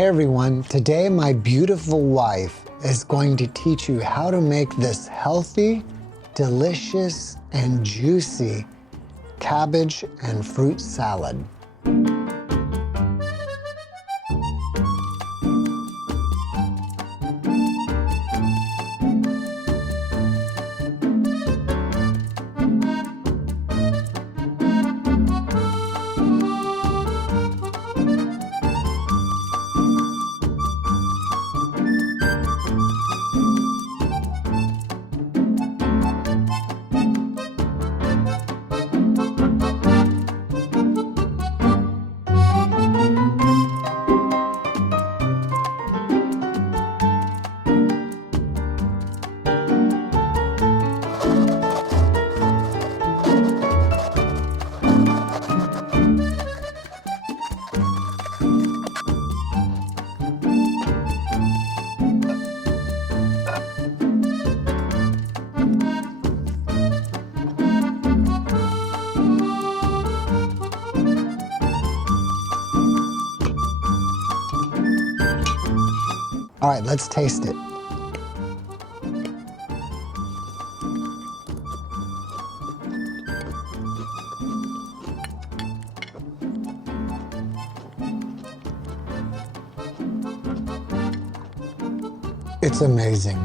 Hey everyone, today my beautiful wife is going to teach you how to make this healthy, delicious, and juicy cabbage and fruit salad. All right, let's taste it. It's amazing.